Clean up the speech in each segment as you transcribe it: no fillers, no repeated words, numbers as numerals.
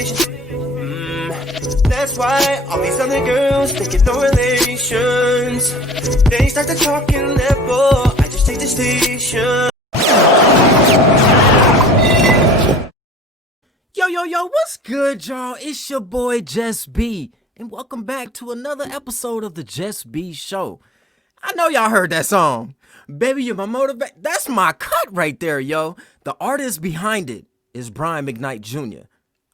motivation. That's why all these other girls thinking no relations. They start to talking level, I just take the station. Yo, what's good, y'all? It's your boy, Just B, and welcome back to another episode of the Just B Show. I know y'all heard that song. Baby, you're my motivation. That's my cut right there, yo. The artist behind it is Brian McKnight Jr.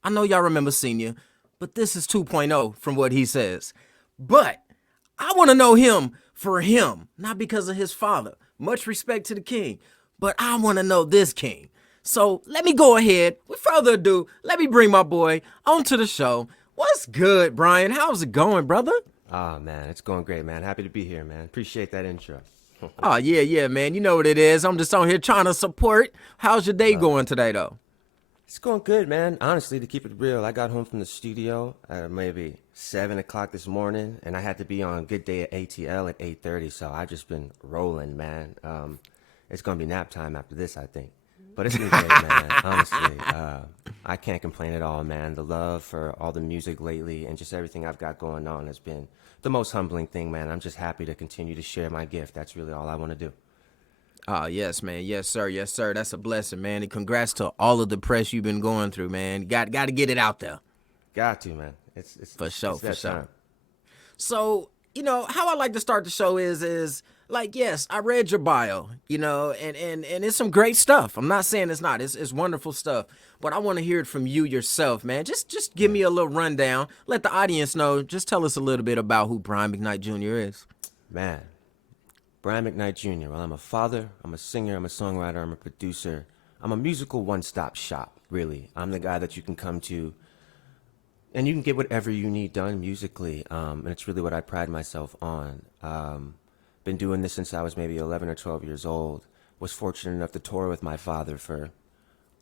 I know y'all remember Senior, but this is 2.0 from what he says. But I want to know him for him, not because of his father. Much respect to the king, but I want to know this king. So let me go ahead. With further ado, let me bring my boy onto the show. What's good, Brian? How's it going, brother? Oh, man, it's going great, man. Happy to be here, man. Appreciate that intro. Oh, yeah, man. You know what it is. I'm just on here trying to support. How's your day going today, though? It's going good, man. Honestly, to keep it real, I got home from the studio at maybe 7 o'clock this morning, and I had to be on Good Day at ATL at 8:30, so I've just been rolling, man. It's going to be nap time after this, I think. But it's been great, man. Honestly, I can't complain at all, man. The love for all the music lately and just everything I've got going on has been the most humbling thing, man. I'm just happy to continue to share my gift. That's really all I want to do. Oh, yes, man. Yes, sir. Yes, sir. That's a blessing, man. And congrats to all of the press you've been going through, man. Got to get it out there. Got to, man. It's for sure, it's for that sure. time. So, how I like to start the show is like, yes, I read your bio, and it's some great stuff. I'm not saying it's not. It's wonderful stuff. But I want to hear it from you yourself, man. Just give me a little rundown. Let the audience know. Just tell us a little bit about who Brian McKnight Jr. is. Man, Brian McKnight Jr. Well, I'm a father, I'm a singer, I'm a songwriter, I'm a producer. I'm a musical one-stop shop, really. I'm the guy that you can come to and you can get whatever you need done musically, and it's really what I pride myself on. Been doing this since I was maybe 11 or 12 years old. Was fortunate enough to tour with my father for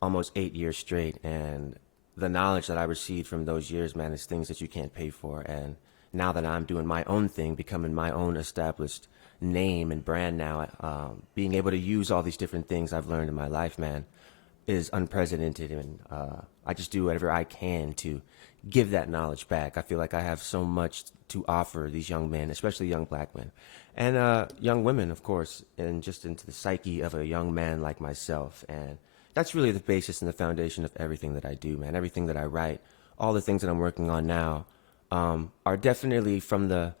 almost 8 years straight, and the knowledge that I received from those years, man, is things that you can't pay for. And now that I'm doing my own thing, becoming my own established name and brand now, being able to use all these different things I've learned in my life, man, is unprecedented. And I just do whatever I can to give that knowledge back. I feel like I have so much to offer these young men, especially young black men, and young women, of course, and just into the psyche of a young man like myself. And that's really the basis and the foundation of everything that I do, man. Everything that I write, all the things that I'm working on now, are definitely from the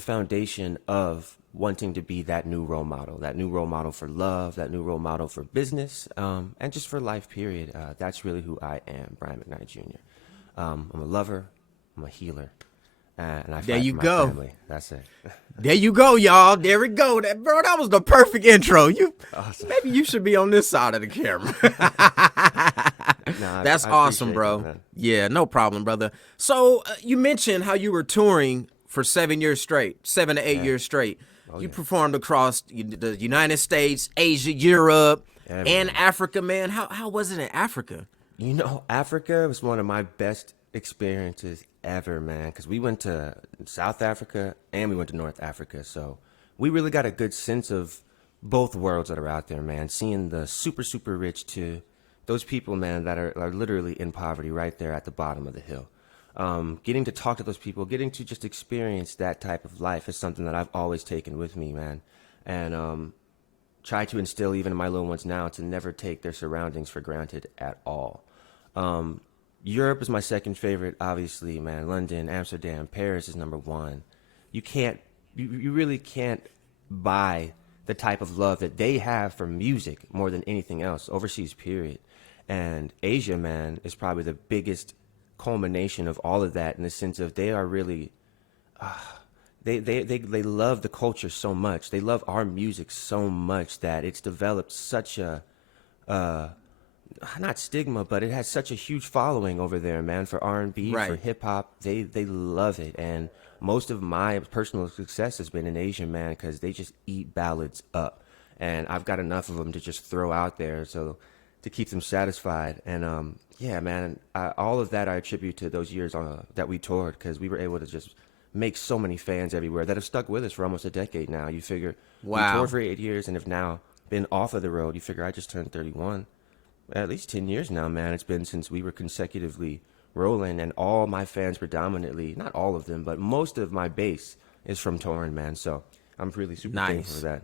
foundation of wanting to be that new role model for love, that new role model for business, and just for life, period. That's really who I am, Brian McKnight Jr. I'm a lover, I'm a healer, and I fight for my family. That's it. There you go, y'all. There we go. That was the perfect intro. Awesome. Maybe you should be on this side of the camera. That's awesome, bro. That, yeah, no problem, brother. So you mentioned how you were touring for 7 years straight, 7 to 8 years straight. You performed across the United States, Asia, Europe, and Africa, man. How was it in Africa? Africa was one of my best experiences ever, man, because we went to South Africa and we went to North Africa. So we really got a good sense of both worlds that are out there, man. Seeing the super, super rich to those people, man, that are literally in poverty right there at the bottom of the hill. Getting to talk to those people, getting to just experience that type of life is something that I've always taken with me, man. And try to instill even in my little ones now to never take their surroundings for granted at all. Europe is my second favorite, obviously, man. London, Amsterdam, Paris is number one. You really can't buy the type of love that they have for music more than anything else, overseas, period. And Asia, man, is probably the biggest culmination of all of that, in the sense of they are really they love the culture so much, they love our music so much that it's developed such a not stigma, but it has such a huge following over there, man, for R&B, for hip-hop. They love it. And most of my personal success has been in Asia, man, because they just eat ballads up, and I've got enough of them to just throw out there so to keep them satisfied. And yeah, man, all of that I attribute to those years that we toured, because we were able to just make so many fans everywhere that have stuck with us for almost a decade now. You figure, we toured for 8 years and have now been off of the road. You figure I just turned 31. At least 10 years now, man. It's been since we were consecutively rolling, and all my fans predominantly, not all of them, but most of my base is from touring, man. So I'm really super thankful for that.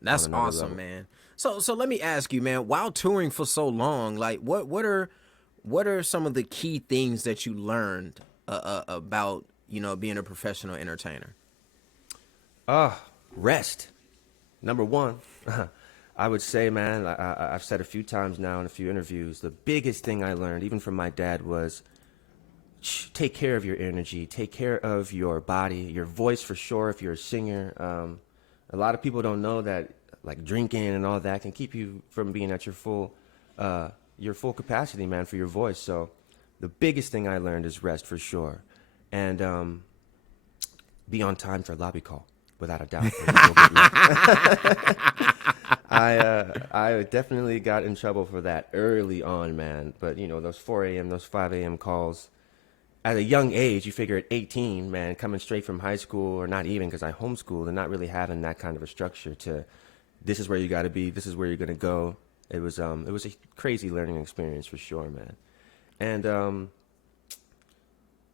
That's awesome, man. So let me ask you, man, while touring for so long, like what are some of the key things that you learned about, being a professional entertainer? Rest. Number one. I would say, man, I've said a few times now in a few interviews, the biggest thing I learned, even from my dad, was take care of your energy, take care of your body, your voice for sure if you're a singer. A lot of people don't know that, like, drinking and all that can keep you from being at your full capacity, man, for your voice. So the biggest thing I learned is rest for sure. And be on time for a lobby call, without a doubt. I definitely got in trouble for that early on, man. But, those 4 a.m., those 5 a.m. calls, at a young age, you figure at 18, man, coming straight from high school, or not even, because I homeschooled, and not really having that kind of a structure to, this is where you got to be, this is where you're going to go. It was a crazy learning experience for sure, man. And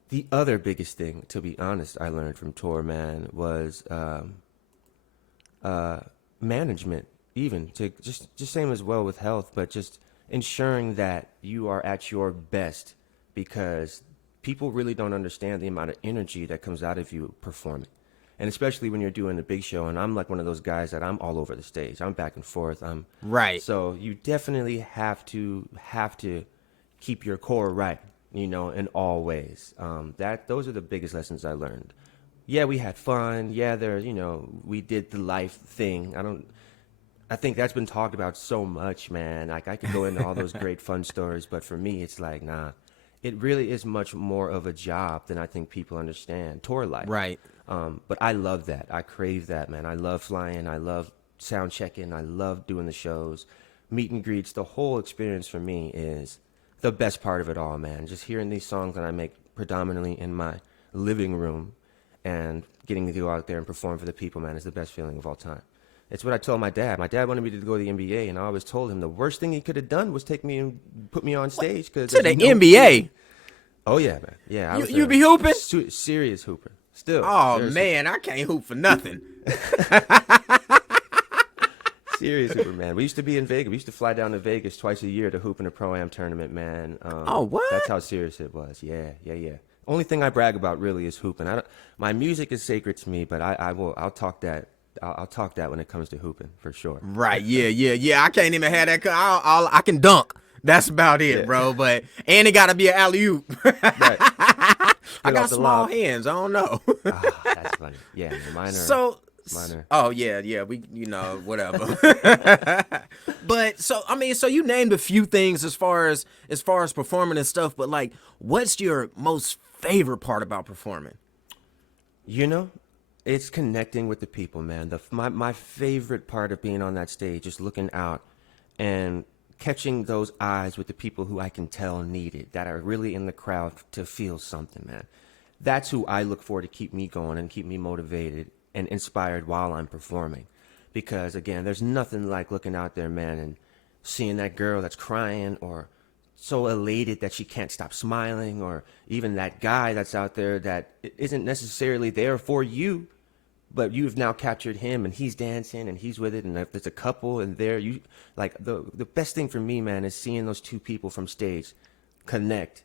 the other biggest thing, to be honest, I learned from tour, man, was management. Even to just same as well with health, but just ensuring that you are at your best, because people really don't understand the amount of energy that comes out of you performing. And especially when you're doing a big show, and I'm like one of those guys that I'm all over the stage. I'm back and forth. Right. So you definitely have to keep your core right, in all ways. Those are the biggest lessons I learned. Yeah, we had fun. Yeah, we did the life thing. I think that's been talked about so much, man. Like, I could go into all those great fun stories, but for me, it's like, nah, it really is much more of a job than I think people understand. Tour life. Right. But I love that. I crave that, man. I love flying. I love sound checking. I love doing the shows, meet and greets. The whole experience for me is the best part of it all, man. Just hearing these songs that I make predominantly in my living room and getting to go out there and perform for the people, man, is the best feeling of all time. It's what I told my dad. My dad wanted me to go to the NBA, and I always told him the worst thing he could have done was take me and put me on stage. To the NBA? Oh, yeah, man. Yeah. You be hooping? Serious hooper. Still. Oh, man, I can't hoop for nothing. Serious hooper, man. We used to be in Vegas. We used to fly down to Vegas twice a year to hoop in a Pro-Am tournament, man. What? That's how serious it was. Yeah. Only thing I brag about really is hooping. My music is sacred to me, but I'll talk that. I'll talk that when it comes to hooping, for sure. Right, yeah. I can't even have that. I can dunk. That's about it, bro. But and it got to be an alley-oop. Right. I got small hands. I don't know. That's funny. Yeah, mine are. Minor. Oh yeah. We, whatever. But so you named a few things as far as performing and stuff. But like, what's your most favorite part about performing? It's connecting with the people, man. My favorite part of being on that stage is looking out and catching those eyes with the people who I can tell need it, that are really in the crowd to feel something, man. That's who I look for to keep me going and keep me motivated and inspired while I'm performing. Because, again, there's nothing like looking out there, man, and seeing that girl that's crying or so elated that she can't stop smiling, or even that guy that's out there that isn't necessarily there for you, but you've now captured him and he's dancing and he's with it. And if there's a couple and the best thing for me, man, is seeing those two people from stage connect.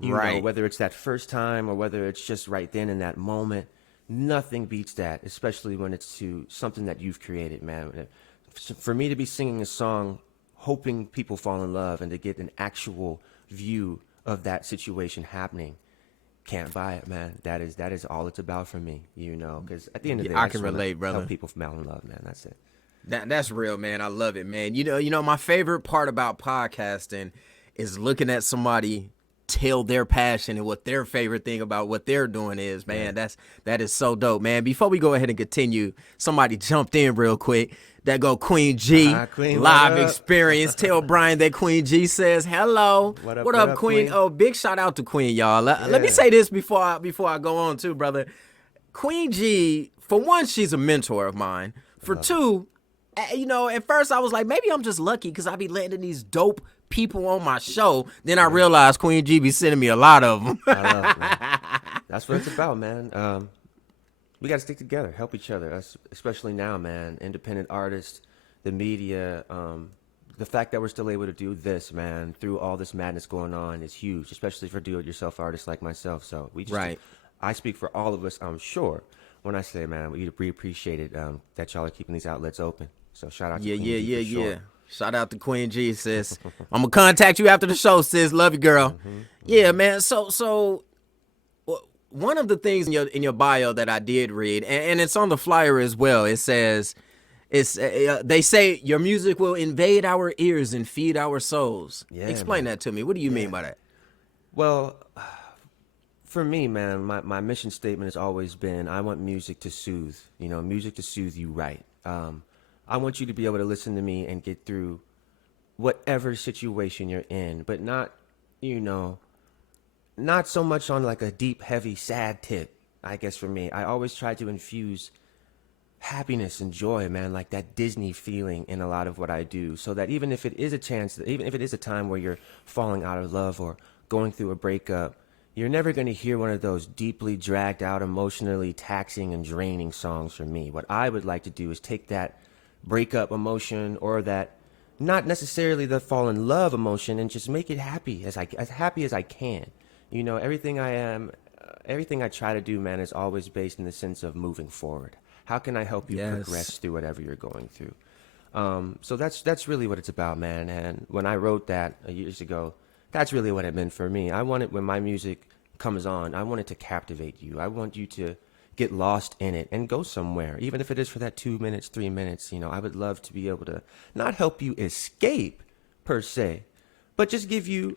Right. Whether it's that first time or whether it's just right then in that moment, nothing beats that, especially when it's to something that you've created, man. For me to be singing a song, hoping people fall in love, and to get an actual view of that situation happening, can't buy it, man. That is all it's about for me, because at the end of the day, I can relate, brother. Help people fall in love, man. That's it. That's real, man. I love it, man. My favorite part about podcasting is looking at somebody tell their passion and what their favorite thing about what they're doing is, man. Yeah. That is so dope, man. Before we go ahead and continue, somebody jumped in real quick. That go Queen G, Queen, live experience. Tell Brian that Queen G says hello. What up, Queen? Oh, big shout out to Queen, y'all. Let me say this before I go on too, brother. Queen G, for one, she's a mentor of mine. For two, at first I was like, maybe I'm just lucky because I be landing these dope people on my show. Then I realized Queen G be sending me a lot of them. I love it, man. That's what it's about, man. We got to stick together, help each other, especially now, man. Independent artists, the media, the fact that we're still able to do this, man, through all this madness going on is huge, especially for do-it-yourself artists like myself. So we just, I speak for all of us, I'm sure, when I say, man, we appreciate it that y'all are keeping these outlets open. So shout out to Queen G for sure. Shout out to Queen G, sis. I'm gonna contact you after the show, sis. Love you, girl. Yeah, man. So one of the things in your bio that I did read, and it's on the flyer as well. It says, they say your music will invade our ears and feed our souls. Yeah, explain that to me. What do you mean by that? Well, for me, man, my mission statement has always been, I want music to soothe. Music to soothe you right. I want you to be able to listen to me and get through whatever situation you're in, but not, not so much on like a deep, heavy, sad tip. I guess for me, I always try to infuse happiness and joy, man, like that Disney feeling in a lot of what I do, so that even if it is a time where you're falling out of love or going through a breakup, you're never going to hear one of those deeply dragged out, emotionally taxing and draining songs from me. What I would like to do is take that breakup emotion, or that not necessarily the fall in love emotion, and just make it happy as happy as I can. Everything I try to do, man, is always based in the sense of moving forward. How can I help you progress through whatever you're going through? So that's really what it's about, man. And when I wrote that years ago, that's really what it meant for me. I want it, when my music comes on, I want it to captivate you. I want you to get lost in it and go somewhere, even if it is for that 2 minutes, 3 minutes. I would love to be able to not help you escape per se, but just give you,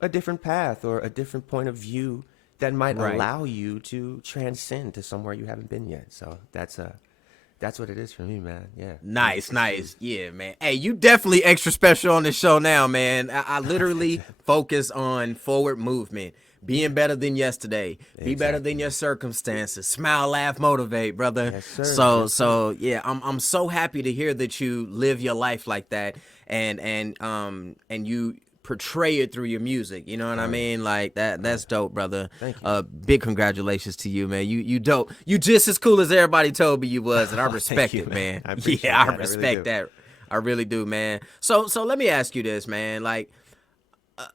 a different path or a different point of view that might allow you to transcend to somewhere you haven't been yet. So that's what it is for me, man. Yeah. Nice. Yeah, man. Hey, you definitely extra special on this show now, man. I literally focus on forward movement. Being better than yesterday. Be better than your circumstances. Smile, laugh, motivate, brother. Yes, sir. So yeah, I'm so happy to hear that you live your life like that, and you portray it through your music. You know what I mean? Like that's dope, brother. Thank you. Big congratulations to you, man. You dope. You just as cool as everybody told me you was, and I respect it, man. I appreciate that. I respect that. I really do, man. So let me ask you this, man. Like,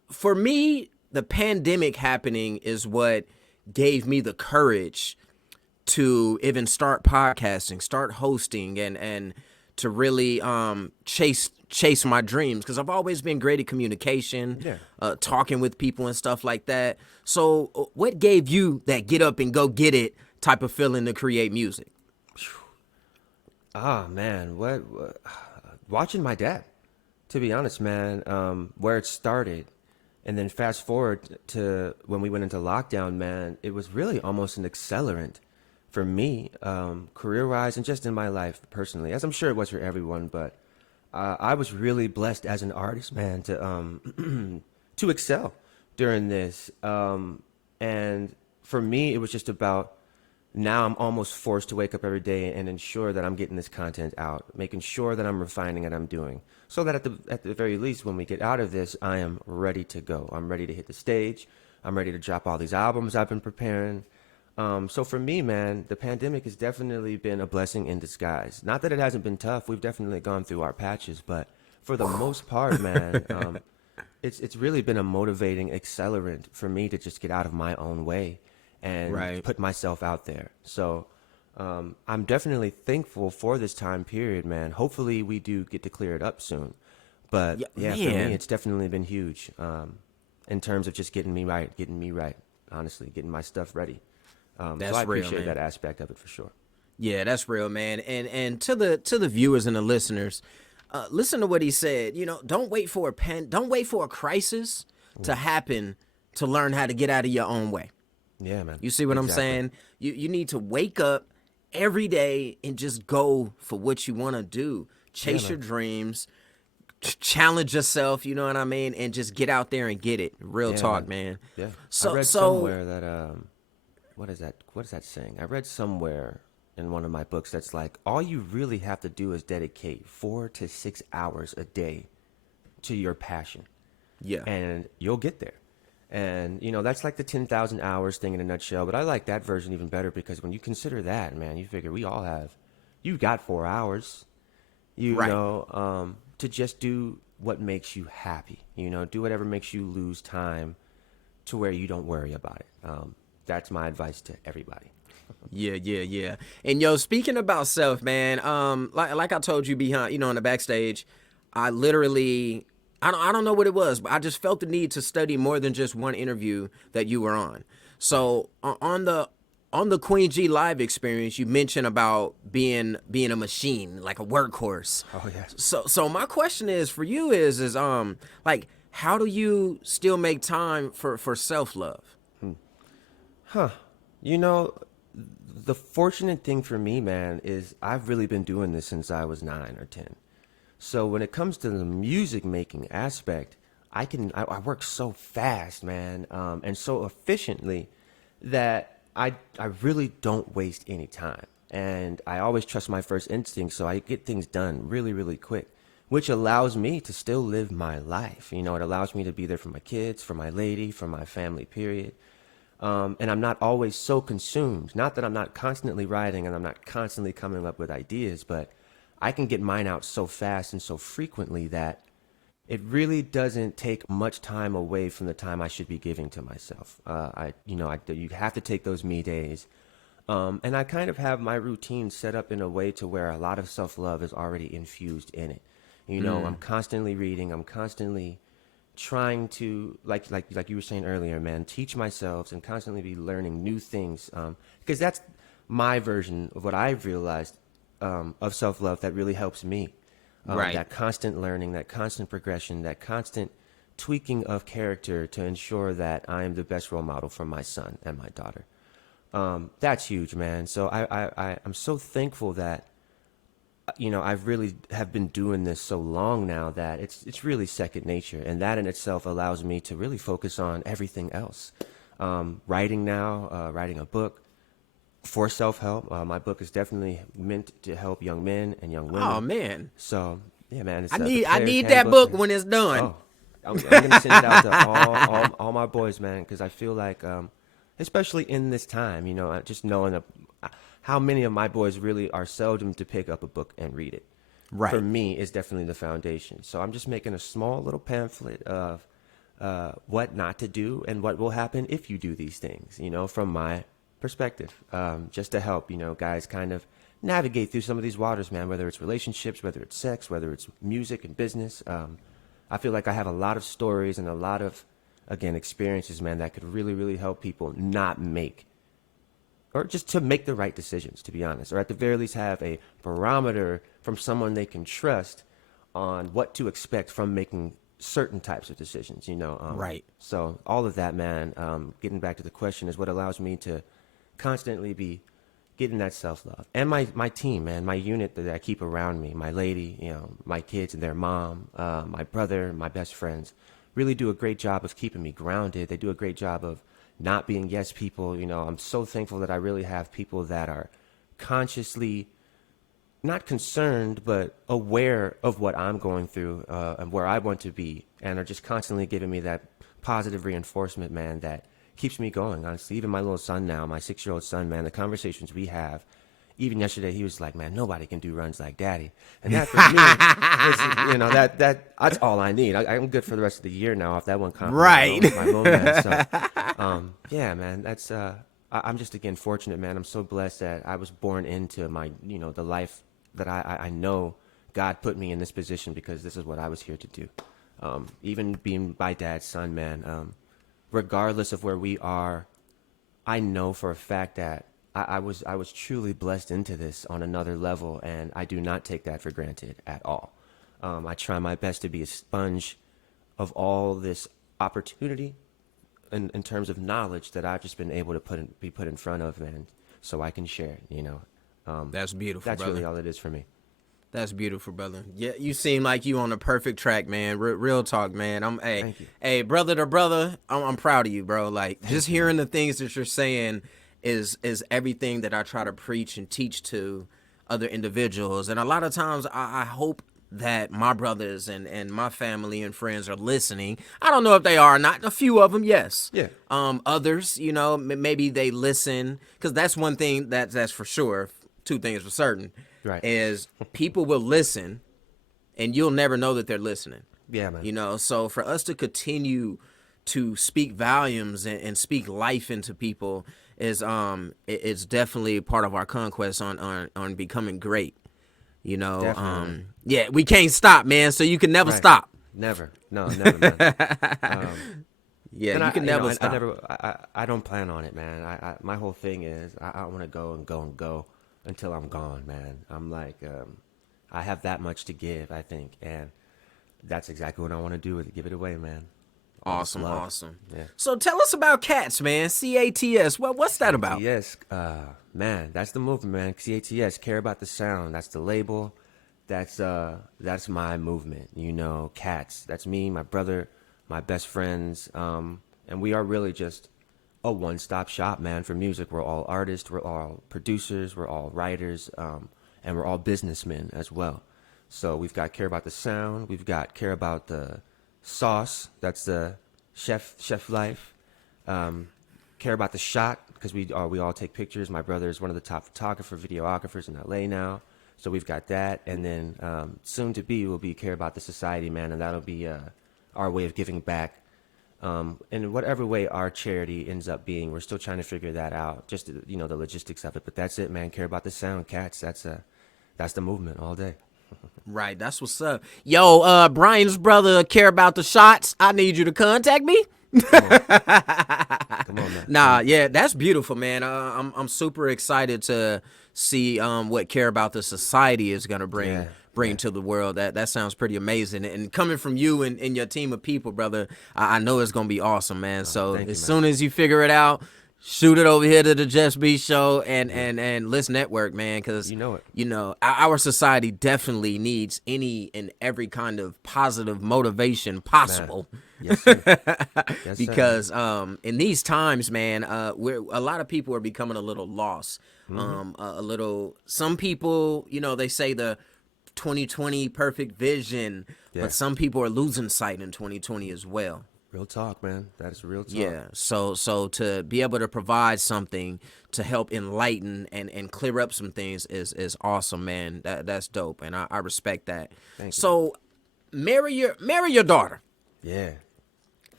for me, the pandemic happening is what gave me the courage to even start podcasting, start hosting, and to really chase my dreams, because I've always been great at communication, talking with people and stuff like that. So what gave you that get up and go get it type of feeling to create music? Man, what watching my dad, to be honest, man, where it started. And then fast forward to when we went into lockdown, man, it was really almost an accelerant for me, career-wise, and just in my life personally, as I'm sure it was for everyone. But I was really blessed as an artist, man, to excel during this. And for me, it was just about, now I'm almost forced to wake up every day and ensure that I'm getting this content out, making sure that I'm refining what I'm doing, so that at the very least, when we get out of this, I am ready to go. I'm ready to hit the stage. I'm ready to drop all these albums I've been preparing. So for me, man, the pandemic has definitely been a blessing in disguise. Not that it hasn't been tough. We've definitely gone through our patches, but for the most part, man, it's really been a motivating accelerant for me to just get out of my own way and put myself out there. So I'm definitely thankful for this time period, man. Hopefully we do get to clear it up soon. But yeah, for me, it's definitely been huge in terms of just getting me right, honestly, getting my stuff ready. That's so I real, appreciate man. that aspect of it for sure. Yeah, that's real, man. And to the viewers and the listeners, listen to what he said. Don't wait for a crisis to happen to learn how to get out of your own way. Yeah, man. You see what I'm saying? You need to wake up every day and just go for what you want to do. Chase your dreams, challenge yourself, you know what I mean? And just get out there and get it. Real talk, man. Yeah. So, I read somewhere that, what is that saying? I read somewhere in one of my books that's like, all you really have to do is dedicate 4 to 6 hours a day to your passion. Yeah. and you'll get there. And that's like the 10,000 hours thing in a nutshell. But I like that version even better because when you consider that, man, you figure you've got 4 hours, Right. to just do what makes you happy. Do whatever makes you lose time to where you don't worry about it. That's my advice to everybody. Yeah. And yo, speaking about self, man, like I told you behind, in the backstage, I literally, I don't know what it was, but I just felt the need to study more than just one interview that you were on. So on the Queen G live experience, you mentioned about being a machine, like a workhorse. Oh yeah. So my question is for you is like, how do you still make time for self love? You know, the fortunate thing for me, man, is I've really been doing this since I was 9 or 10. So when it comes to the music making aspect, I work so fast, man, and so efficiently that I really don't waste any time. And I always trust my first instinct, so I get things done really, really quick, which allows me to still live my life. It allows me to be there for my kids, for my lady, for my family, period. And I'm not always so consumed. Not that I'm not constantly writing and I'm not constantly coming up with ideas, but I can get mine out so fast and so frequently that it really doesn't take much time away from the time I should be giving to myself. You have to take those me days. And I kind of have my routine set up in a way to where a lot of self-love is already infused in it. I'm constantly reading. I'm constantly trying to, like you were saying earlier, man, teach myself and constantly be learning new things. Because that's my version of what I've realized of self-love that really helps me. Right. That constant learning, that constant progression, that constant tweaking of character to ensure that I am the best role model for my son and my daughter. That's huge, man. So I'm so thankful that I really have been doing this so long now that it's really second nature, and that in itself allows me to really focus on everything else. Writing now, writing a book for self-help. My book is definitely meant to help young men and young women. Oh man, So yeah, man, it's, I the need Player's that Handbook, book man. when it's done. Oh, I'm gonna send it out to all my boys, man, because I feel like, especially in this time, just knowing how many of my boys really are seldom to pick up a book and read it. Right. For me, is definitely the foundation. So I'm just making a small little pamphlet of what not to do and what will happen if you do these things, from my perspective, just to help, guys kind of navigate through some of these waters, man, whether it's relationships, whether it's sex, whether it's music and business. I feel like I have a lot of stories and a lot of, again, experiences, man, that could really, really help people not make, or just to make the right decisions, to be honest, or at the very least have a barometer from someone they can trust on what to expect from making certain types of decisions, Right. So all of that, man, getting back to the question, is what allows me to constantly be getting that self-love. And my team, man, my unit that I keep around me, my lady, my kids and their mom, my brother, my best friends, really do a great job of keeping me grounded. They do a great job of not being yes people. I'm so thankful that I really have people that are consciously not concerned, but aware of what I'm going through and where I want to be, and are just constantly giving me that positive reinforcement, man, that keeps me going. Honestly, even my little son now, my 6-year-old son, man, the conversations we have, even yesterday, he was like, man, nobody can do runs like daddy. And that for me, that's all I need. I'm good for the rest of the year now off that one compliment. Right. My little man. So, yeah, man, that's, I'm just, again, fortunate, man. I'm so blessed that I was born into my, the life that I know God put me in this position, because this is what I was here to do. Even being my dad's son, man, regardless of where we are, I know for a fact that I was truly blessed into this on another level, and I do not take that for granted at all. I try my best to be a sponge of all this opportunity in terms of knowledge that I've just been able to be put in front of, and so I can share it, That's beautiful, That's brother. really all it is for me. That's beautiful, brother. Yeah, you seem like you on the perfect track, man. Real talk, man. Thank you. Hey, brother to brother, I'm proud of you, bro. Like, just hearing the things that you're saying is everything that I try to preach and teach to other individuals. And a lot of times I hope that my brothers and my family and friends are listening. I don't know if they are or not. A few of them, yes. Yeah. Others, you know, maybe they listen, because that's one thing that's for sure. Two things for certain. Right. Is people will listen, and you'll never know that they're listening. Yeah, man. You know, so for us to continue to speak volumes and speak life into people is it's definitely part of our conquest on becoming great. You know, Definitely. yeah, we can't stop, man. So you can never Right. stop. Never. No, never, man. Yeah, And you can never I stop. I don't plan on it, man. My whole thing is I want to go and go and go until I'm gone, man. I'm like, I have that much to give, I think, and that's exactly what I want to do, is give it away, man. All this Awesome, love. awesome. Yeah. So tell us about Cats, man. CATS. What's that about? Yes, man, that's the movement, man. CATS, care about the sound. That's the label. That's my movement. You know, Cats. That's me, my brother, my best friends, and we are really just a one-stop shop, man, for music. We're all artists. We're all producers. We're all writers, and we're all businessmen as well. So we've got care about the sound. We've got care about the sauce. That's the chef life. Care about the shot, because we all take pictures. My brother is one of the top videographers in LA now, so we've got that. And then soon to be will be care about the society, man, and that'll be our way of giving back. In whatever way our charity ends up being, we're still trying to figure that out. Just the logistics of it, but that's it, man. Care about the sound, Cats. That's the movement all day. Right, that's what's up. Yo, Brian's brother care about the shots. I need you to contact me. Come on, man. Nah, yeah, that's beautiful, man. I'm super excited to see what Care About the Society is gonna bring to the world. That sounds pretty amazing. And coming from you and your team of people, brother, I know it's gonna be awesome, man. So thank you, man. soon as you figure it out, shoot it over here to the Just Be Show and let's network, man, because You know it. Our society definitely needs any and every kind of positive motivation possible. Yes, sir. Yes, sir. Because in these times, man, a lot of people are becoming a little lost. Some people, they say the 2020 perfect vision, Yeah. but some people are losing sight in 2020 as well. Real talk, man. That is real talk. Yeah, so to be able to provide something to help enlighten and clear up some things is awesome, man. That's dope, and I respect that. Thank you. So marry your daughter. Yeah.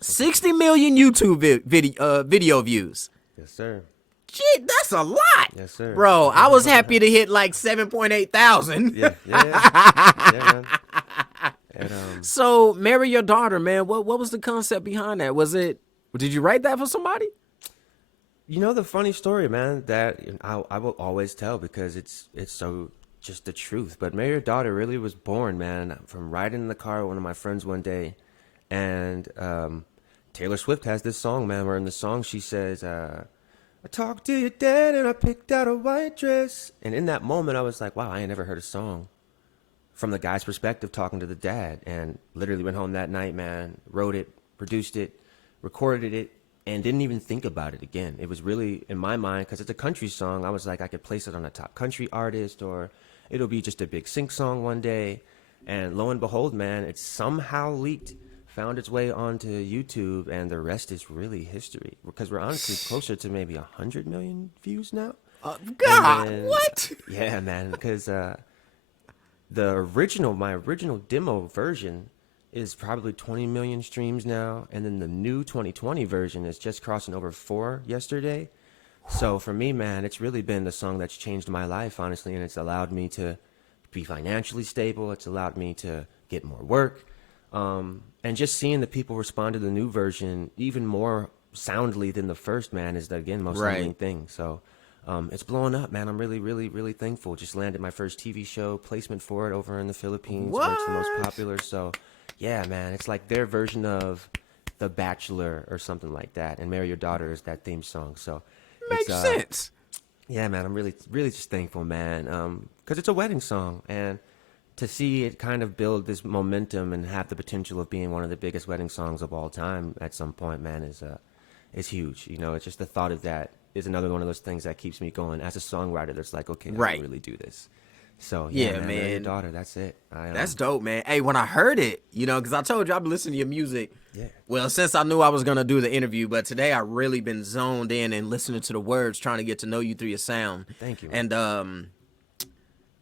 60 million YouTube video views. Yes, sir. Shit, that's a lot. Yes, sir. Bro, I was happy to hit like 7.8 thousand. Yeah. Yeah, man. And, So marry your daughter, man. What was the concept behind that? Did you write that for somebody? the funny story, man, that I will always tell, because it's so just the truth. But Marry Your Daughter really was born, man, from riding in the car with one of my friends one day. And Taylor Swift has this song, man, where in the song she says, I talked to your dad and I picked out a white dress. And in that moment, I was like, wow, I ain't never heard a song from the guy's perspective talking to the dad. And literally went home that night, man, wrote it, produced it, recorded it, and didn't even think about it again. It was really, in my mind, because it's a country song, I was like, I could place it on a top country artist, or it'll be just a big sync song one day. And lo and behold, man, it somehow leaked, found its way onto YouTube, and the rest is really history. Because we're honestly closer to maybe 100 million views now. God, then- what? Yeah, man, because my original demo version is probably 20 million streams now, and then the new 2020 version is just crossing over 4 yesterday. So for me, man, it's really been the song that's changed my life, honestly, and it's allowed me to be financially stable. It's allowed me to get more work, and just seeing the people respond to the new version even more soundly than the first, man, is the most humbling thing. So it's blowing up, man. I'm really, really, really thankful. Just landed my first TV show placement for it over in the Philippines, where it's the most popular. So yeah, man, it's like their version of The Bachelor or something like that. And Marry Your Daughter is that theme song. So Makes sense. yeah, man, I'm really, really just thankful, man, because it's a wedding song, and to see it kind of build this momentum and have the potential of being one of the biggest wedding songs of all time at some point, man, is huge. It's just the thought of that is another one of those things that keeps me going as a songwriter. That's like, okay, I can really do this. So Yeah, man, marry your man. daughter. That's it. That's dope, man. Hey, when I heard it, because I told you I've been listening to your music. Yeah. Well, since I knew I was gonna do the interview, but today I really been zoned in and listening to the words, trying to get to know you through your sound. Thank you, man. And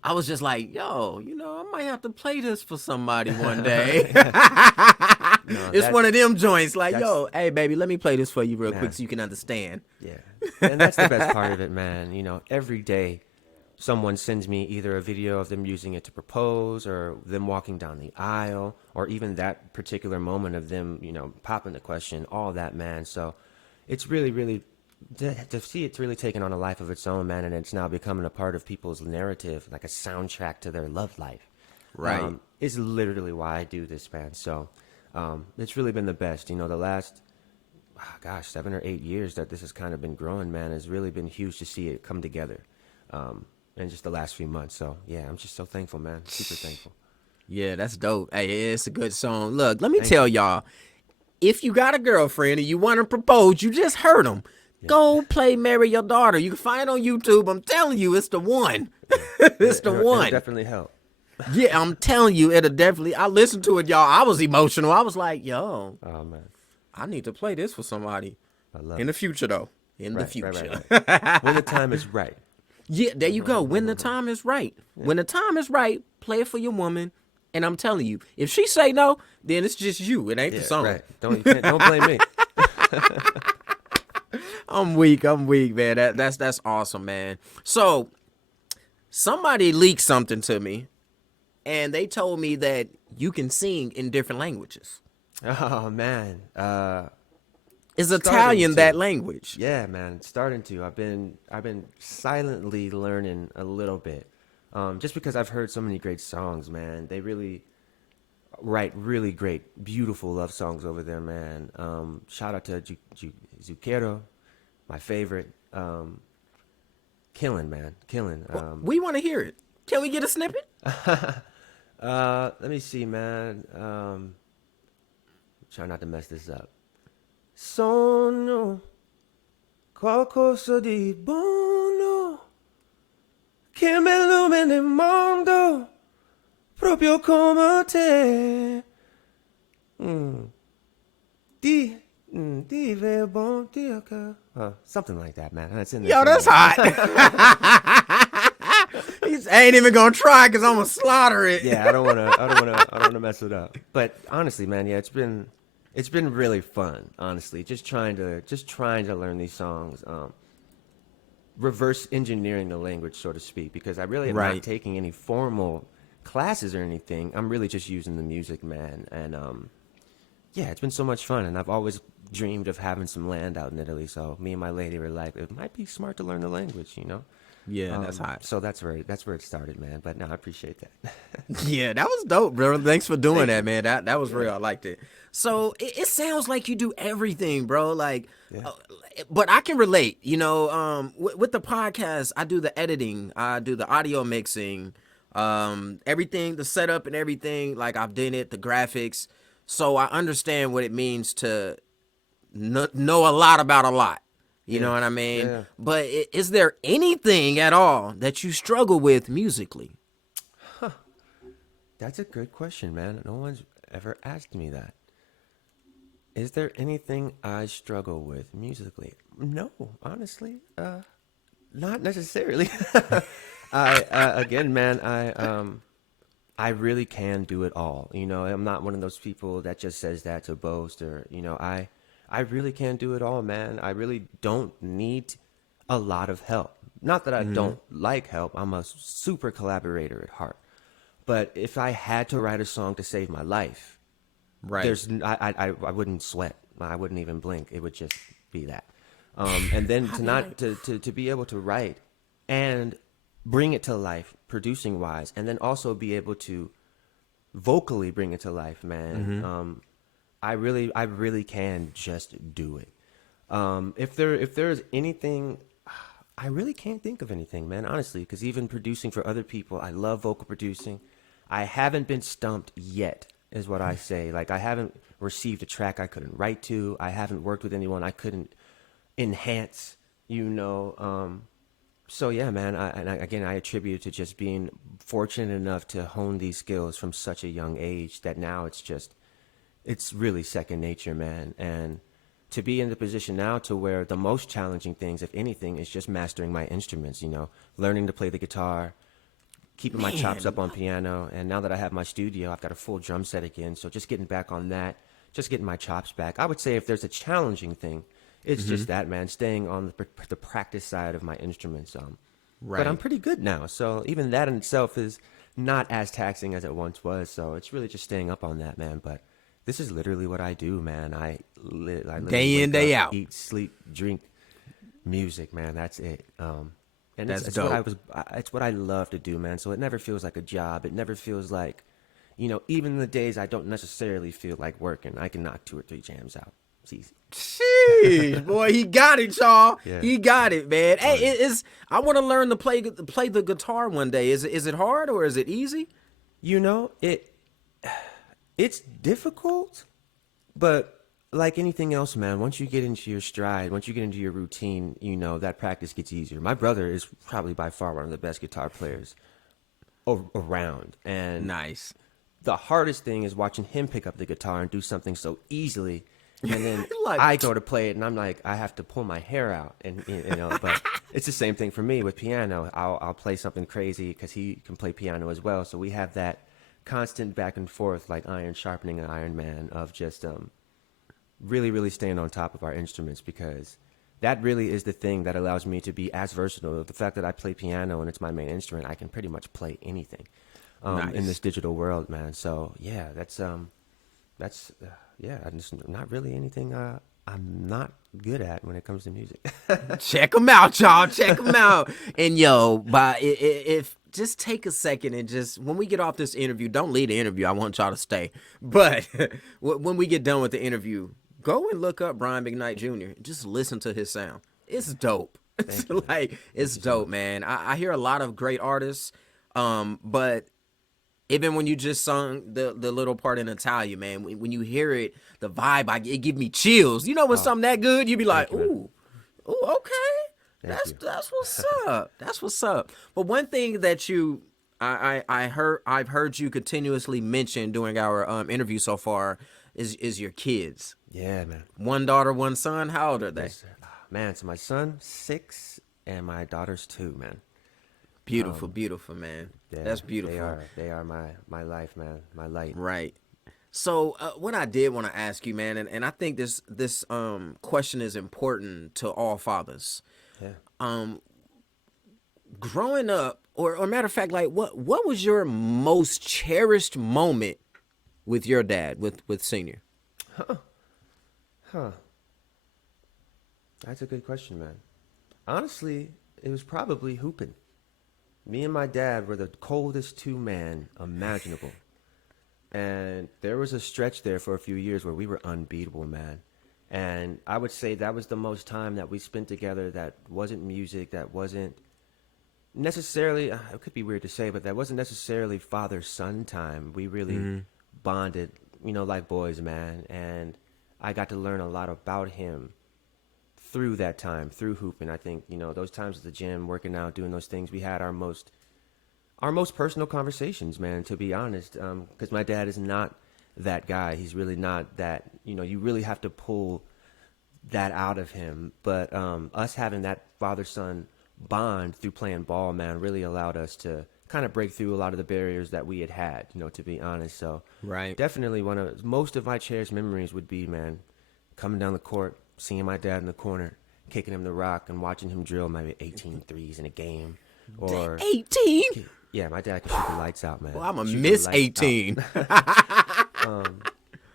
I was just like, yo, I might have to play this for somebody one day. It's one of them joints, like, yo, hey, baby, let me play this for you real quick so you can understand. Yeah, and that's the best part of it, man. Every day someone sends me either a video of them using it to propose or them walking down the aisle or even that particular moment of them, popping the question, all that, man. So it's really, really, to see it's really taken on a life of its own, man, and it's now becoming a part of people's narrative, like a soundtrack to their love life. Right. Is literally why I do this, man. So it's really been the best. The last, 7 or 8 years that this has kind of been growing, man, has really been huge to see it come together. In just the last few months. So yeah, I'm just so thankful, man. Super thankful. Yeah, that's dope. Hey, it's a good song. Look, let me tell y'all, if you got a girlfriend and you want to propose, you just heard them. Yeah. Go play Marry Your Daughter. You can find it on YouTube. I'm telling you, it's the one. It's the one. It'll definitely help. Yeah, I'm telling you, it'll definitely. I listened to it, y'all. I was emotional. I was like, yo. Oh, man. I need to play this for somebody. I love in it. the future, though. In the future. Right. When the time is right. Yeah, there you go. When the time is right. Yeah. When the time is right, play it for your woman. And I'm telling you, if she say no, then it's just you. It ain't the song. Right. Don't blame me. I'm weak, man. That's awesome, man. So somebody leaked something to me, and they told me that you can sing in different languages. Oh man. Is Italian that language? Yeah, man, it's starting to. I've been silently learning a little bit, just because I've heard so many great songs, man. They really write really great, beautiful love songs over there, man. Shout out to Zucchero, my favorite. Killing, man, killing. We want to hear it. Can we get a snippet? Let me see, man. Try not to mess this up. Sono qualcosa di buono che mi illumina il mondo proprio come te. Something like that, man. That's in there. Yo, that's hot. I ain't even gonna try because I'm gonna slaughter it. Yeah, I don't wanna mess it up. But honestly, man, yeah, it's been really fun, honestly. Just trying to learn these songs, reverse engineering the language, so to speak, because I really am not taking any formal classes or anything. I'm really just using the music, man. And yeah, it's been so much fun. And I've always dreamed of having some land out in Italy. So me and my lady were like, it might be smart to learn the language, Yeah, that's hot. So that's where it started, man. But no, I appreciate that. Yeah, that was dope, bro. Thanks for doing that, man. That was real. I liked it. So it sounds like you do everything, bro. Like, but I can relate. With the podcast, I do the editing, I do the audio mixing, everything, the setup and everything. Like I've done it, the graphics. So I understand what it means to know a lot about a lot. You know what I mean? Yeah. But is there anything at all that you struggle with musically? Huh. That's a good question, man. No one's ever asked me that. Is there anything I struggle with musically? No, honestly, not necessarily. Again, man, I really can do it all. I'm not one of those people that just says that to boast or, I really can do it all, man. I really don't need a lot of help. Not that I don't like help. I'm a super collaborator at heart. But if I had to write a song to save my life, I wouldn't sweat. I wouldn't even blink. It would just be that. And then to be able to write and bring it to life, producing wise, and then also be able to vocally bring it to life, man. I really can just do it. If there's anything, I really can't think of anything, man, honestly, because even producing for other people, I love vocal producing. I haven't been stumped yet, is what I say. Like, I haven't received a track I couldn't write to. I haven't worked with anyone I couldn't enhance, So yeah, man. Again, I attribute it to just being fortunate enough to hone these skills from such a young age that now it's really second nature, man. And to be in the position now to where the most challenging things, if anything, is just mastering my instruments. Learning to play the guitar, keeping my chops up on piano, and now that I have my studio, I've got a full drum set again. So just getting back on that, just getting my chops back. I would say if there's a challenging thing, it's just that, man, staying on the practice side of my instruments. Right. But I'm pretty good now, so even that in itself is not as taxing as it once was. So it's really just staying up on that, man. But this is literally what I do, man. I literally Day in, wake day up, out. eat, sleep, drink music, man. That's it. And That's it's dope. it's what I love to do, man. So it never feels like a job. It never feels like, even the days I don't necessarily feel like working, I can knock 2 or 3 jams out. It's easy. Jeez, boy, he got it, y'all. Yeah. He got it, man. Hey, I want to learn to play the guitar one day. Is it hard or is it easy? It's difficult, but like anything else, man, once you get into your stride, once you get into your routine, that practice gets easier. My brother is probably by far one of the best guitar players around. And Nice. the hardest thing is watching him pick up the guitar and do something so easily. And then Like- I go to play it and I'm like, I have to pull my hair out. And, but it's the same thing for me with piano. I'll play something crazy because he can play piano as well. So we have that constant back and forth, like iron sharpening an iron, man, of just really, really staying on top of our instruments, because that really is the thing that allows me to be as versatile. The fact that I play piano and it's my main instrument, I can pretty much play anything Nice. in this digital world, man. So yeah, that's I'm just not really anything I'm not good at when it comes to music. Check them out, y'all. Check them out. And if just take a second and just, when we get off this interview, don't leave the interview. I want y'all to stay. But when we get done with the interview, go and look up Brian McKnight Jr. Just listen to his sound. It's dope. It's dope, man. I hear a lot of great artists, but even when you just sung the little part in Italian, man, when you hear it, the vibe, it give me chills. When something that good, you be like, ooh, okay. That's what's up. That's what's up. But one thing that I've heard you continuously mention during our interview so far is your kids. Yeah, man. One daughter, one son. How old are they? Man, so my son's 6 and my daughter's 2, man. Beautiful, beautiful, man. Yeah, That's beautiful. They are my life, man. My light. Right. So what I did want to ask you, man, and I think this question is important to all fathers. Yeah. Growing up, or matter of fact, like what was your most cherished moment with your dad, with Senior? Huh. That's a good question, man. Honestly, it was probably hooping. Me and my dad were the coldest 2 men imaginable. And there was a stretch there for a few years where we were unbeatable, man. And I would say that was the most time that we spent together that wasn't music, that wasn't necessarily, it could be weird to say, but that wasn't necessarily father-son time. We really bonded, like boys, man. And I got to learn a lot about him through that time, through hooping. I think, those times at the gym, working out, doing those things, we had our most personal conversations, man, to be honest, because my dad is not that guy. He's really not that, you really have to pull that out of him. But us having that father-son bond through playing ball, man, really allowed us to kind of break through a lot of the barriers that we had, to be honest. So Right. definitely most of my cherished memories would be, man, coming down the court, seeing my dad in the corner, kicking him the rock and watching him drill maybe 18 threes in a game. Or 18? yeah, my dad can shoot the lights out, man. Well, I'm a Shoot the miss lights 18.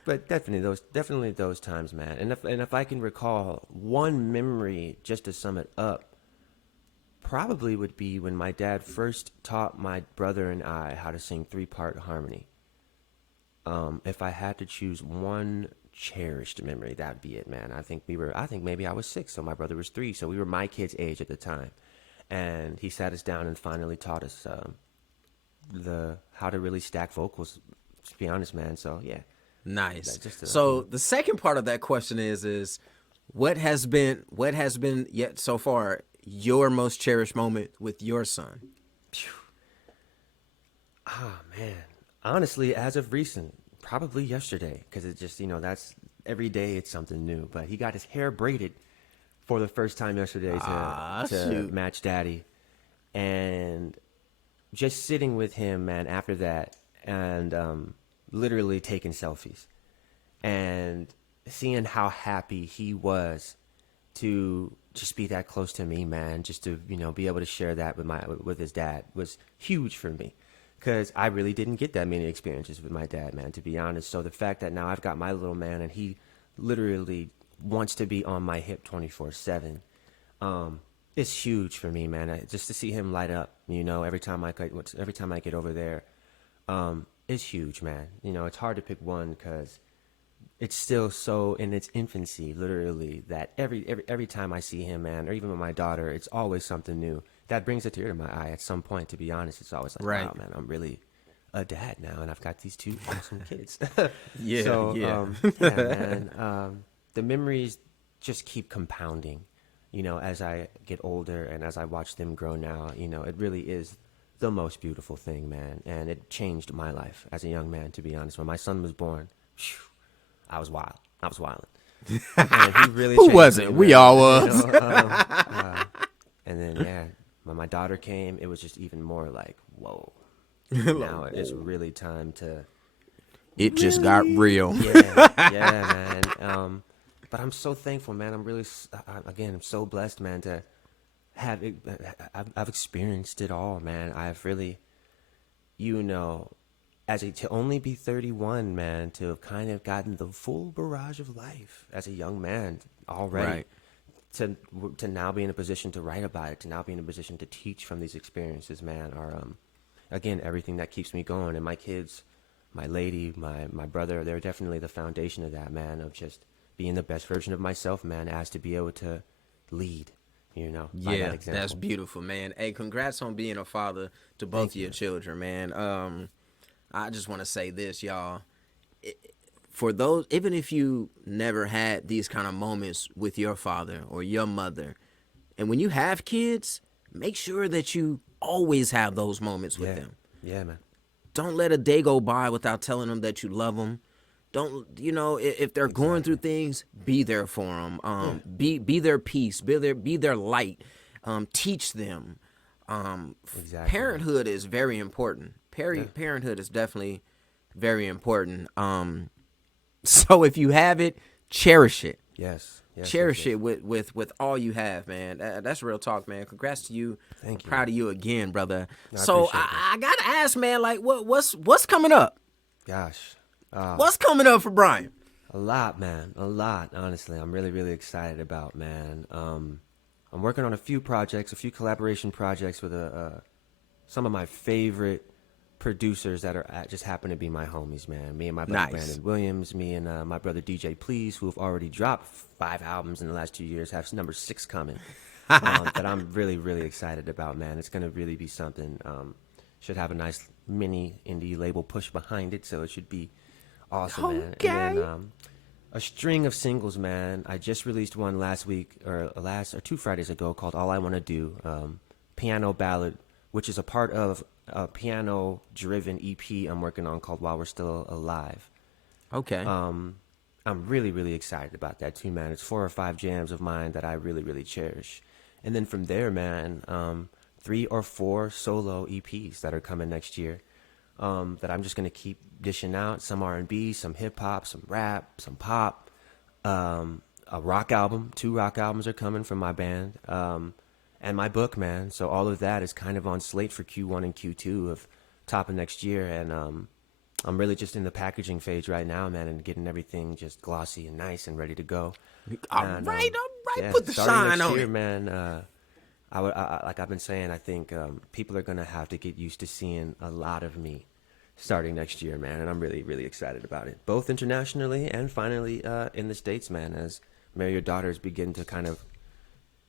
But definitely those times, man. And if I can recall one memory just to sum it up, probably would be when my dad first taught my brother and I how to sing 3-part harmony. If I had to choose one cherished memory, that'd be it, man. I think maybe I was 6, so my brother was 3, so we were my kid's age at the time. And he sat us down and finally taught us how to really stack vocals, to be honest, man. So yeah. Nice. Just So the second part of that question is what has been yet so far your most cherished moment with your son? Oh man, honestly, as of recent, probably yesterday, because it's just that's every day it's something new. But he got his hair braided for the first time yesterday to Shoot. match daddy, and just sitting with him, man, after that, and literally taking selfies and seeing how happy he was to just be that close to me, man, just to be able to share that with his dad was huge for me, because I really didn't get that many experiences with my dad, man, to be honest. So the fact that now I've got my little man and he literally wants to be on my hip 24/7, it's huge for me, man. Just to see him light up, every time I get over there, it's huge, man. It's hard to pick one because it's still so in its infancy, literally, that every time I see him, man, or even with my daughter, it's always something new that brings a tear to my eye at some point. To be honest, it's always like, Right. wow, man, I'm really a dad now, and I've got these two awesome kids. Yeah, So, yeah. yeah, man, the memories just keep compounding, as I get older and as I watch them grow now. It really is the most beautiful thing, man, and it changed my life as a young man, to be honest. When my son was born, phew, I was wild. I was wilding. And he really Who changed wasn't? me, We man. all was. And then, yeah, when my daughter came, it was just even more like, whoa. Now it's really time to. It just got real. Yeah, man. But I'm so thankful, man. I'm so blessed, man, to have it. I've experienced it all, man. I've really, to only be 31, man, to have kind of gotten the full barrage of life as a young man already. Right. To now be in a position to write about it, to now be in a position to teach from these experiences, man, are again everything that keeps me going. And my kids, my lady, my brother, they're definitely the foundation of that, man, of just being the best version of myself, man, as to be able to lead, by that example. That's beautiful, man. Hey, congrats on being a father to both of your children, man. I just want to say this, y'all. For those, even if you never had these kind of moments with your father or your mother, and when you have kids, make sure that you always have those moments with them. Yeah, man. Don't let a day go by without telling them that you love them. Don't, if they're going through things, be there for them. Be their peace, be their light. Teach them. Exactly. Parenthood is very important. Parenthood is definitely very important. So if you have it, cherish it. Yes. Cherish it with all you have, man. That's real talk, man. Congrats to you. Thank you. Proud of you again, brother. I So appreciate that. I gotta ask, man, like what's coming up? Gosh. What's coming up for Brian? A lot, man. A lot, honestly. I'm really, really excited about, man. I'm working on a few collaboration projects with some of my favorite producers that just happen to be my homies, man. Me and my brother Nice. Brandon Williams, me and my brother DJ Please, who have already dropped 5 albums in the last 2 years, have number 6 coming. That I'm really, really excited about, man. It's gonna really be something. Should have a nice mini indie label push behind it, so it should be awesome, man. Okay. And then a string of singles, man. I just released one last week, or 2 Fridays ago, called All I Want to Do, piano ballad, which is a part of a piano-driven EP I'm working on called While We're Still Alive. Okay. I'm really, really excited about that too, man. It's 4 or 5 jams of mine that I really, really cherish. And then from there, man, 3 or 4 solo EPs that are coming next year, that I'm just going to keep dishing out. Some R&B, some hip-hop, some rap, some pop, a rock album. 2 rock albums are coming from my band, and my book, man. So all of that is kind of on slate for Q1 and Q2 of top of next year. And I'm really just in the packaging phase right now, man, and getting everything just glossy and nice and ready to go. All And, right. yeah, Put the starting shine next on year, it. man. Like I've been saying, I think people are gonna have to get used to seeing a lot of me starting next year, man. And I'm really, really excited about it, both internationally and finally in the States, man. As Marry Your Daughters begin to kind of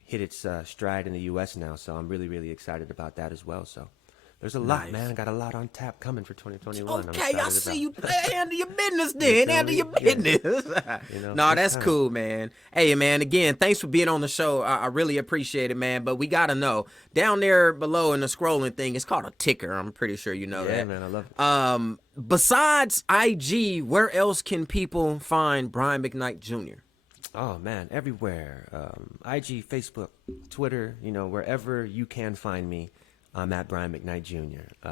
hit its stride in the U.S. now, so I'm really, really excited about that as well. So there's a lot, man. I got a lot on tap coming for 2021. Okay, I see you handle your business then. Handle your business. You know, no, that's time. cool, man. Hey, man, again, thanks for being on the show. I really appreciate it, man. But we got to know, down there below in the scrolling thing, it's called a ticker. I'm pretty sure you know that. Yeah, man, I love it. Besides IG, where else can people find Brian McKnight Jr.? Oh, man, everywhere. IG, Facebook, Twitter, you know, wherever you can find me. I'm at Brian McKnight Jr.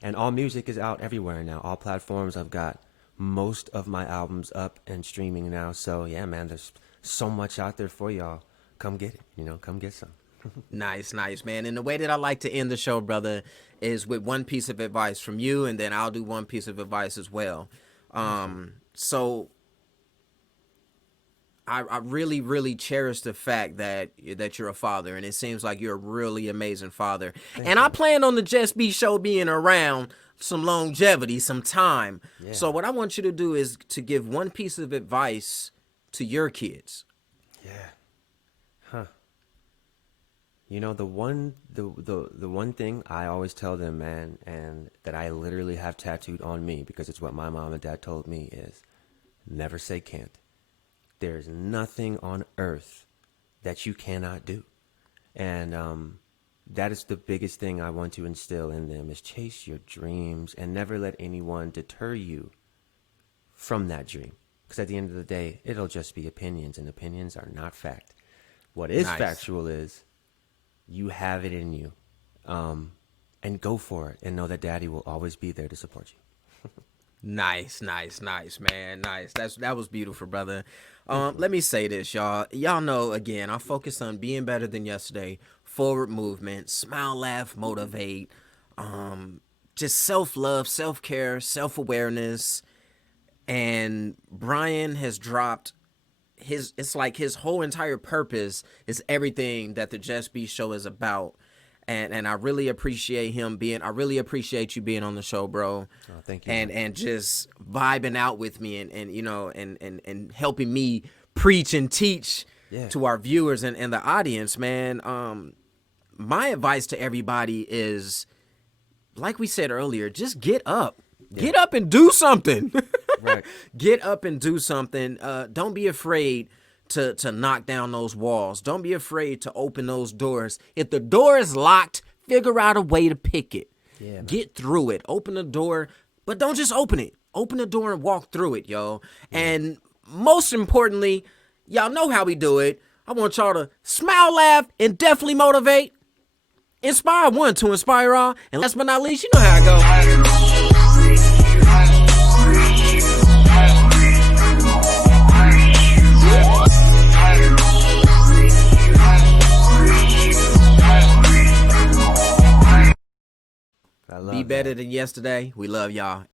And all music is out everywhere now. All platforms. I've got most of my albums up and streaming now. So, yeah, man, there's so much out there for y'all. Come get it. You know, come get some. Nice, man. And the way that I like to end the show, brother, is with one piece of advice from you, and then I'll do one piece of advice as well. So I really, really cherish the fact that you're a father, and it seems like you're a really amazing father. And I plan on the Just Be Show being around some longevity, some time. Yeah. So what I want you to do is to give one piece of advice to your kids. Yeah. Huh. You know, the one thing I always tell them, man, and that I literally have tattooed on me because it's what my mom and dad told me is never say can't. There's nothing on earth that you cannot do. And that is the biggest thing I want to instill in them is chase your dreams and never let anyone deter you from that dream. Because at the end of the day, it'll just be opinions, and opinions are not fact. What is factual is you have it in you. And go for it and know that daddy will always be there to support you. Nice, man. Nice. That was beautiful, brother. Let me say this, y'all. Y'all know, again, I focus on being better than yesterday, forward movement, smile, laugh, motivate, just self-love, self-care, self-awareness. And Brian has dropped it's like his whole entire purpose is everything that the Just Be Show is about. And I really appreciate I really appreciate you being on the show, bro. Oh, thank you. And just vibing out with me and you know, and helping me preach and teach to our viewers and the audience, man. My advice to everybody is, like we said earlier, just get up. Yeah. Get up and do something. Right. Get up and do something. Don't be afraid to knock down those walls. Don't be afraid to open those doors. If the door is locked, figure out a way to pick it. Yeah, get through it. Open the door, but don't just open it. Open the door and walk through it, yo. Yeah. And most importantly, y'all know how we do it. I want y'all to smile, laugh, and definitely motivate. Inspire one to inspire all. And last but not least, you know how it goes. Be better than yesterday. We love y'all.